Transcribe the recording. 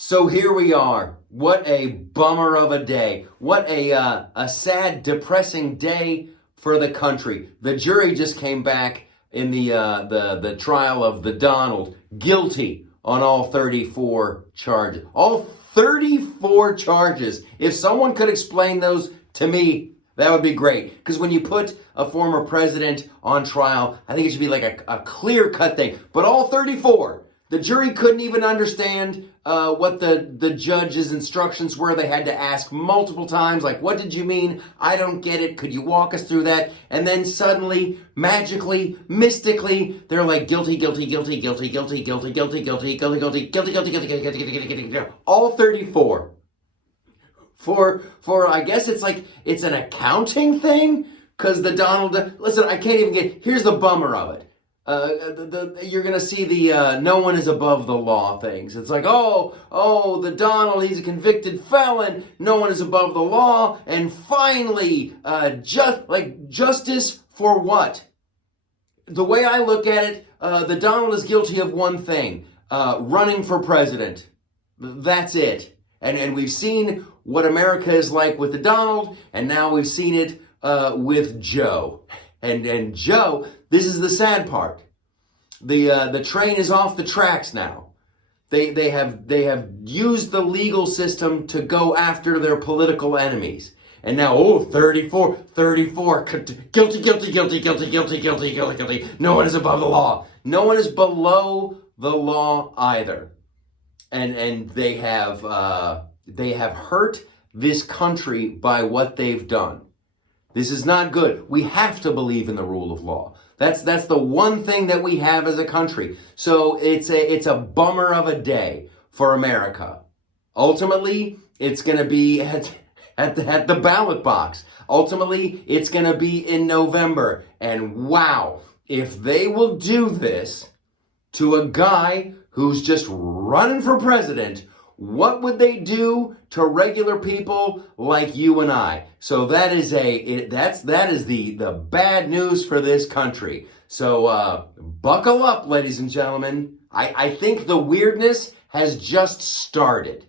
So here we are. What a bummer of a day. What a sad, depressing day for the country. The jury just came back in the trial of the Donald guilty on all 34 charges. All 34 charges. If someone could explain those to me, that would be great. Because when you put a former president on trial, I think it should be like a clear-cut thing. But all 34. The jury couldn't even understand what the judge's instructions were. They had to ask multiple times, like, what did you mean? I don't get it. Could you walk us through that? And then suddenly, magically, mystically, they're like, guilty, guilty, guilty, guilty, guilty, guilty, guilty, guilty, guilty, guilty, guilty, guilty, guilty, guilty, guilty, guilty, all 34. For I guess it's an accounting thing, because the Donald, listen, I can't even get, here's the bummer of it. You're going to see the no one is above the law things. It's like, oh, the Donald, he's a convicted felon. No one is above the law. And finally, justice for what? The way I look at it, the Donald is guilty of one thing, running for president. That's it. And we've seen what America is like with the Donald, and now we've seen it with Joe. And Joe, this is the sad part. The train is off the tracks now. They have used the legal system to go after their political enemies. And now, 34, guilty, guilty, guilty, guilty, guilty, guilty, guilty, guilty. No one is above the law. No one is below the law either. And they have hurt this country by what they've done. This is not good. We have to believe in the rule of law. That's the one thing that we have as a country. So it's a bummer of a day for America. Ultimately, it's going to be at the ballot box. Ultimately, it's going to be in November. And wow, if they will do this to a guy who's just running for president, what would they do to regular people like you and I? So that is the bad news for this country. So buckle up, ladies and gentlemen. I think the weirdness has just started.